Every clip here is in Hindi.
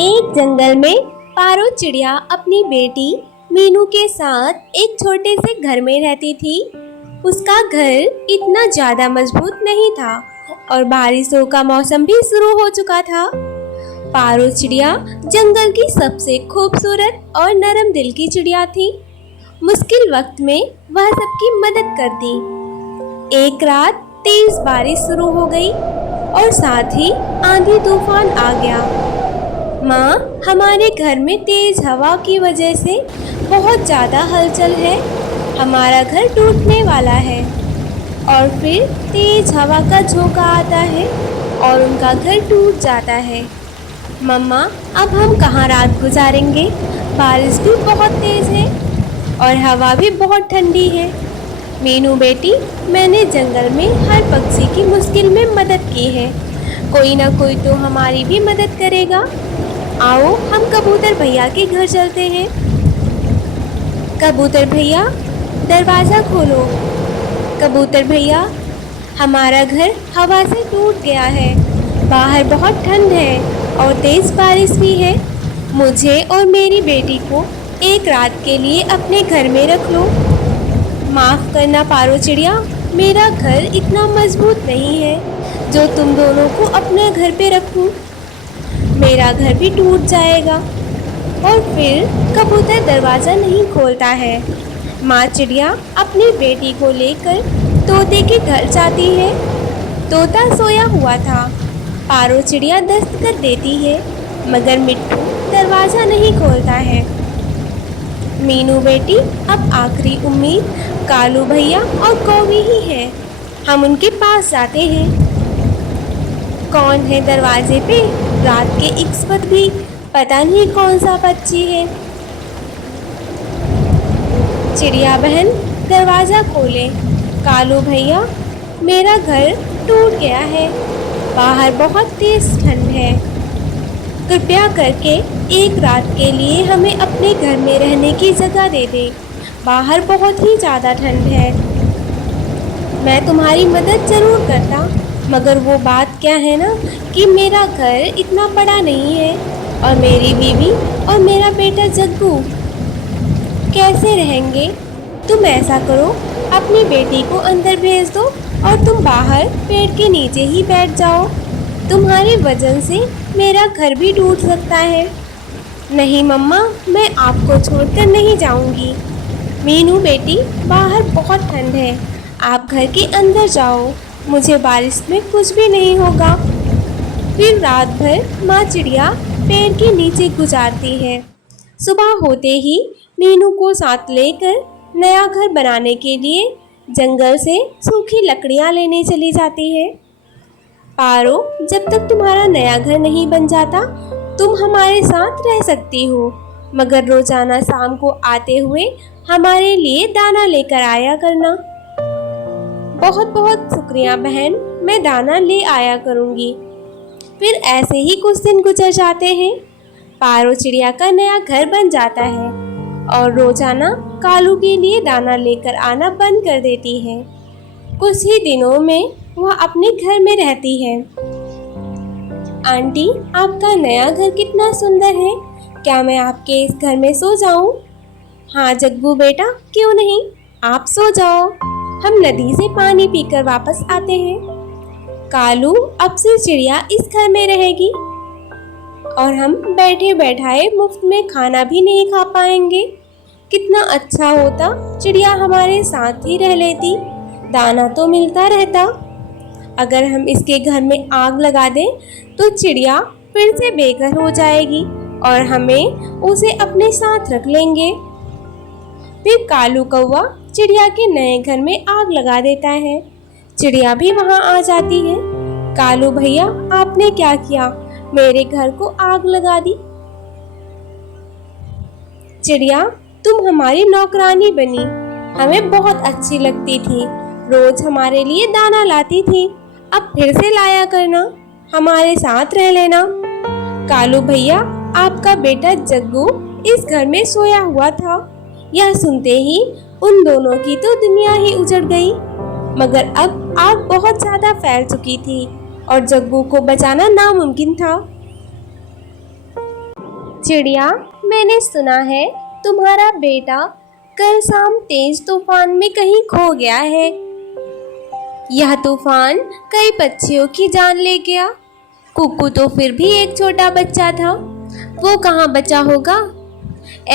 एक जंगल में पारो चिड़िया अपनी बेटी मीनू के साथ एक छोटे से घर में रहती थी। उसका घर इतना ज़्यादा मजबूत नहीं था और बारिशों का मौसम भी शुरू हो चुका था। पारो चिड़िया जंगल की सबसे खूबसूरत और नरम दिल की चिड़िया थी। मुश्किल वक्त में वह सबकी मदद करती। एक रात तेज बारिश शुरू हो गई और साथ ही आंधी तूफान आ गया। माँ, हमारे घर में तेज हवा की वजह से बहुत ज़्यादा हलचल है। हमारा घर टूटने वाला है। और फिर तेज हवा का झोंका आता है और उनका घर टूट जाता है। मम्मा, अब हम कहाँ रात गुजारेंगे? बारिश भी बहुत तेज है और हवा भी बहुत ठंडी है। मीनू बेटी, मैंने जंगल में हर पक्षी की मुश्किल में मदद की है। कोई ना कोई तो हमारी भी मदद करेगा। आओ, हम कबूतर भैया के घर चलते हैं। कबूतर भैया, दरवाज़ा खोलो। कबूतर भैया, हमारा घर हवा से टूट गया है। बाहर बहुत ठंड है और तेज़ बारिश भी है। मुझे और मेरी बेटी को एक रात के लिए अपने घर में रख लो। माफ़ करना पारो चिड़िया, मेरा घर इतना मजबूत नहीं है जो तुम दोनों को अपने घर पे रखूं। मेरा घर भी टूट जाएगा। और फिर कबूतर दरवाज़ा नहीं खोलता है। माँ चिड़िया अपनी बेटी को लेकर तोते के घर जाती है। तोता सोया हुआ था। पारो चिड़िया दस्तक कर देती है मगर मिट्टू दरवाज़ा नहीं खोलता है। मीनू बेटी, अब आखिरी उम्मीद कालू भैया और कौवी ही है। हम उनके पास जाते हैं। कौन है दरवाजे पे? रात के इस वक्त भी पता नहीं कौन सा पक्षी है। चिड़िया बहन, दरवाज़ा खोले। कालू भैया, मेरा घर टूट गया है। बाहर बहुत तेज ठंड है। कृपया करके एक रात के लिए हमें अपने घर में रहने की जगह दे दें। बाहर बहुत ही ज़्यादा ठंड है। मैं तुम्हारी मदद ज़रूर करता, मगर वो बात क्या है ना कि मेरा घर इतना बड़ा नहीं है और मेरी बीवी और मेरा बेटा जग्गू कैसे रहेंगे? तुम ऐसा करो, अपनी बेटी को अंदर भेज दो और तुम बाहर पेड़ के नीचे ही बैठ जाओ। तुम्हारे वजन से मेरा घर भी टूट सकता है। नहीं मम्मा, मैं आपको छोड़कर नहीं जाऊंगी। मीनू बेटी, बाहर बहुत ठंड है। आप घर के अंदर जाओ। मुझे बारिश में कुछ भी नहीं होगा। फिर रात भर माँ चिड़िया पेड़ के नीचे गुजारती है। सुबह होते ही मीनू को साथ लेकर नया घर बनाने के लिए जंगल से सूखी लकड़ियाँ लेने चली जाती है। पारो, जब तक तुम्हारा नया घर नहीं बन जाता तुम हमारे साथ रह सकती हो, मगर रोजाना शाम को आते हुए हमारे लिए दाना लेकर आया करना। बहुत बहुत शुक्रिया बहन, मैं दाना ले आया करूँगी। फिर ऐसे ही कुछ दिन गुजर जाते हैं। पारो चिड़िया का नया घर बन जाता है और रोजाना कालू के लिए दाना लेकर आना बंद कर देती है। कुछ ही दिनों में वह अपने घर में रहती है। आंटी, आपका नया घर कितना सुंदर है। क्या मैं आपके इस घर में सो जाऊं? हाँ जग्गू बेटा, क्यों नहीं, आप सो जाओ। हम नदी से पानी पीकर वापस आते हैं। कालू, अब से चिड़िया इस घर में रहेगी और हम बैठे बैठाए मुफ्त में खाना भी नहीं खा पाएंगे। कितना अच्छा होता चिड़िया हमारे साथ ही रह लेती, दाना तो मिलता रहता। अगर हम इसके घर में आग लगा दें तो चिड़िया फिर से बेघर हो जाएगी और हमें उसे अपने साथ रख लेंगे। फिर कालू कौवा चिड़िया के नए घर में आग लगा देता है। चिड़िया भी वहां आ जाती है। कालू भैया, आपने क्या किया? मेरे घर को आग लगा दी। चिड़िया, तुम हमारी नौकरानी बनी। हमें बहुत अच्छी लगती थी। रोज हमारे लिए दाना लाती थी। अब फिर से लाया करना, हमारे साथ रह लेना। कालू भैया, आपका बेटा जग्गू इस घर में सोया हुआ था। यह सुनते ही उन दोनों की तो दुनिया ही उजड़ गई। मगर अब आग बहुत ज्यादा फैल चुकी थी और जग्गू को बचाना नामुमकिन था। चिड़िया, मैंने सुना है तुम्हारा बेटा कल शाम तेज तूफान में कहीं खो गया है। यह तूफान कई पक्षियों की जान ले गया। कुक्कू तो फिर भी एक छोटा बच्चा था, वो कहाँ बचा होगा।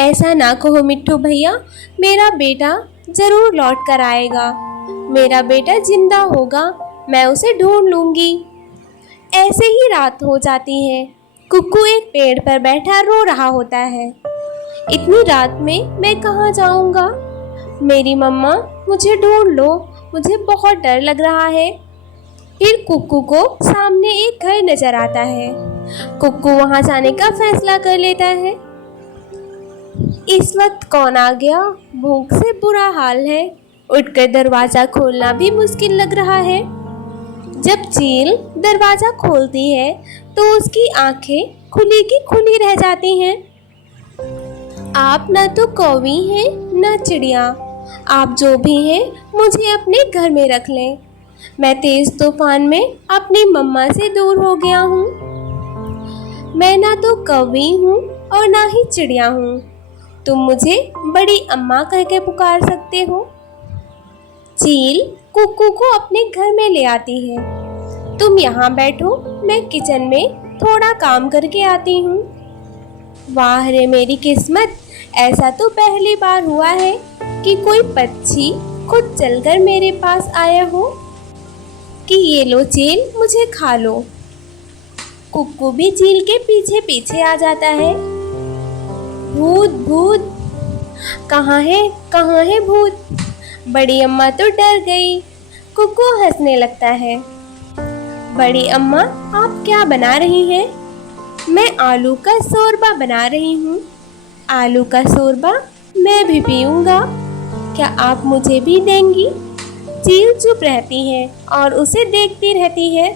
ऐसा ना कहो मिट्ठू भैया, मेरा बेटा जरूर लौट कर आएगा। मेरा बेटा जिंदा होगा, मैं उसे ढूंढ लूंगी। ऐसे ही रात हो जाती है। कुक्कू एक पेड़ पर बैठा रो रहा होता है। इतनी रात में मैं कहाँ जाऊंगा? मेरी मम्मा, मुझे ढूंढ लो, मुझे बहुत डर लग रहा है। फिर कुक्कू को सामने एक घर नजर आता है। कुक्कू वहां जाने का फैसला कर लेता है। इस वक्त कौन आ गया? भूख से बुरा हाल है, उठकर दरवाजा खोलना भी मुश्किल लग रहा है। जब चील दरवाजा खोलती है तो उसकी आंखें खुली की खुली रह जाती हैं। आप ना तो कौवी हैं ना चिड़िया, आप जो भी हैं मुझे अपने घर में रख लें। मैं तेज तूफान में अपनी मम्मा से दूर हो गया हूँ। मैं ना तो कौवी हूँ और ना ही चिड़िया हूँ। तुम मुझे बड़ी अम्मा करके पुकार सकते हो। चील कुक्कू को अपने घर में ले आती है। तुम यहाँ बैठो, मैं किचन में थोड़ा काम करके आती हूँ। वाह रे मेरी किस्मत, ऐसा तो पहली बार हुआ है कि कोई पक्षी खुद चलकर मेरे पास आया हो कि ये लो चील, मुझे खा लो। कुक्कू भी चील के पीछे पीछे आ जाता है। भूत भूत, कहाँ है भूत? बड़ी अम्मा तो डर गई। कुक्कू हंसने लगता है। बड़ी अम्मा, आप क्या बना रही हैं? मैं आलू का शोरबा बना रही हूँ। आलू का शोरबा मैं भी पीऊँगा, क्या आप मुझे भी देंगी? चील चुप रहती है और उसे देखती रहती है।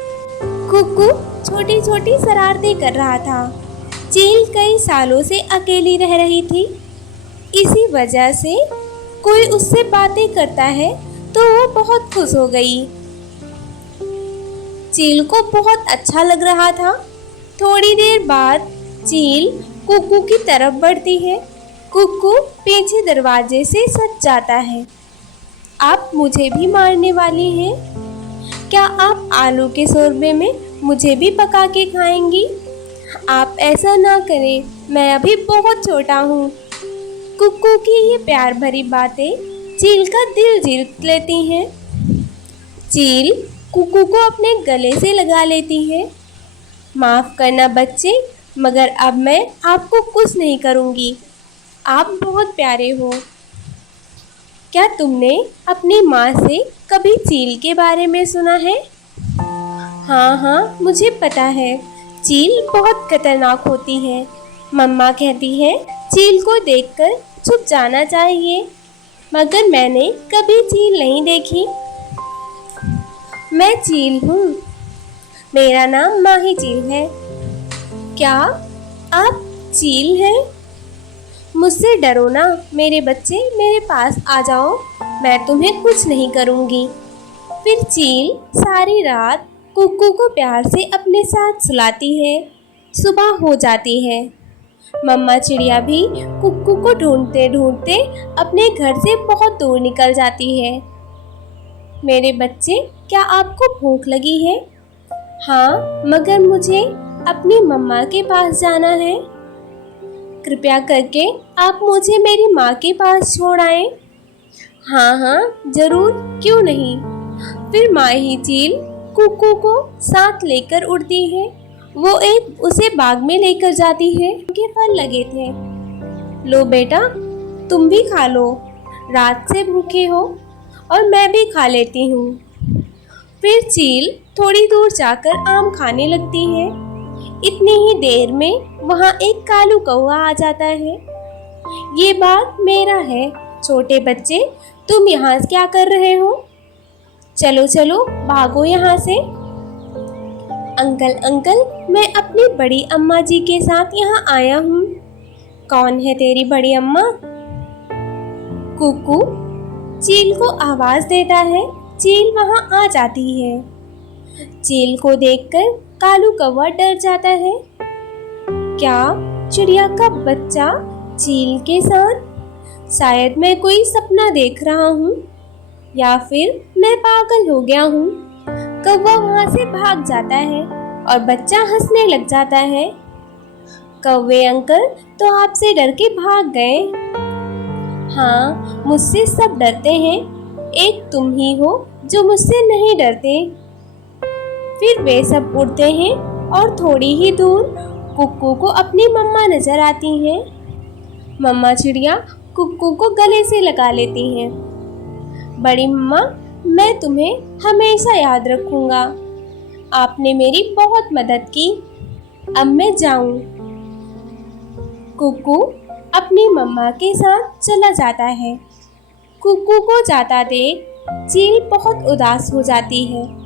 कुक्कू छोटी छोटी शरारतें कर रहा था। चील कई सालों से अकेली रह रही थी। इसी वजह से कोई उससे बातें करता है तो वो बहुत खुश हो गई। चील को बहुत अच्छा लग रहा था। थोड़ी देर बाद चील कुक्कू की तरफ बढ़ती है। कुक्कू पीछे दरवाजे से सट जाता है। आप मुझे भी मारने वाली हैं? क्या आप आलू के शोरबे में मुझे भी पका के खाएंगी? आप ऐसा ना करें, मैं अभी बहुत छोटा हूँ। कुक्कू की ये प्यार भरी बातें चील का दिल जीत लेती हैं। चील कुक्कू को अपने गले से लगा लेती है। माफ़ करना बच्चे, मगर अब मैं आपको कुछ नहीं करूँगी। आप बहुत प्यारे हो। क्या तुमने अपनी माँ से कभी चील के बारे में सुना है? हाँ, मुझे पता है। चील बहुत खतरनाक होती है। मम्मा कहती है चील को देखकर छुप जाना चाहिए, मगर मैंने कभी चील नहीं देखी। मैं चील हूँ, मेरा नाम माही चील है। क्या आप चील हैं? मुझसे डरो ना मेरे बच्चे, मेरे पास आ जाओ, मैं तुम्हें कुछ नहीं करूँगी। फिर चील सारी रात कुक्कू को प्यार से अपने साथ सुलाती है। सुबह हो जाती है। मम्मा चिड़िया भी कुक्कू को ढूंढते ढूंढते अपने घर से बहुत दूर निकल जाती है। मेरे बच्चे, क्या आपको भूख लगी है? हाँ, मगर मुझे अपनी मम्मा के पास जाना है। कृपया करके आप मुझे मेरी माँ के पास छोड़ आएं। हाँ, ज़रूर, क्यों नहीं। फिर माही चील कुक्कू को साथ लेकर उड़ती है। वो उसे बाग में लेकर जाती है। उनके फल लगे थे। लो बेटा, तुम भी खा लो, रात से भूखे हो, और मैं भी खा लेती हूँ। फिर चील थोड़ी दूर जाकर आम खाने लगती है। इतनी ही देर में वहाँ एक कालू कौवा आ जाता है। ये बाग मेरा है। छोटे बच्चे, तुम यहाँ क्या कर रहे हो? चलो चलो, भागो यहाँ से। अंकल, मैं अपनी बड़ी अम्मा जी के साथ यहाँ आया हूँ। कौन है तेरी बड़ी अम्मा? कुक्कू चील को आवाज देता है। चील वहाँ आ जाती है। चील को देखकर कालू कौवा डर जाता है। क्या चिड़िया का बच्चा चील के साथ। शायद मैं कोई सपना देख रहा हूँ या फिर मैं पागल हो गया हूँ। कौवा वहाँ से भाग जाता है और बच्चा हंसने लग जाता है। कौवे अंकल तो आपसे डर के भाग गए। हाँ, मुझसे सब डरते हैं, एक तुम ही हो जो मुझसे नहीं डरते। फिर वे सब उड़ते हैं और थोड़ी ही दूर कुक्कू को अपनी मम्मा नजर आती हैं। मम्मा चिड़िया कुक्कू को गले से लगा लेती हैं। बड़ी मम्मा, मैं तुम्हें हमेशा याद रखूंगा। आपने मेरी बहुत मदद की। अब मैं जाऊं। कुक्कू अपनी मम्मा के साथ चला जाता है। कुक्कू को जाता देख चील बहुत उदास हो जाती है।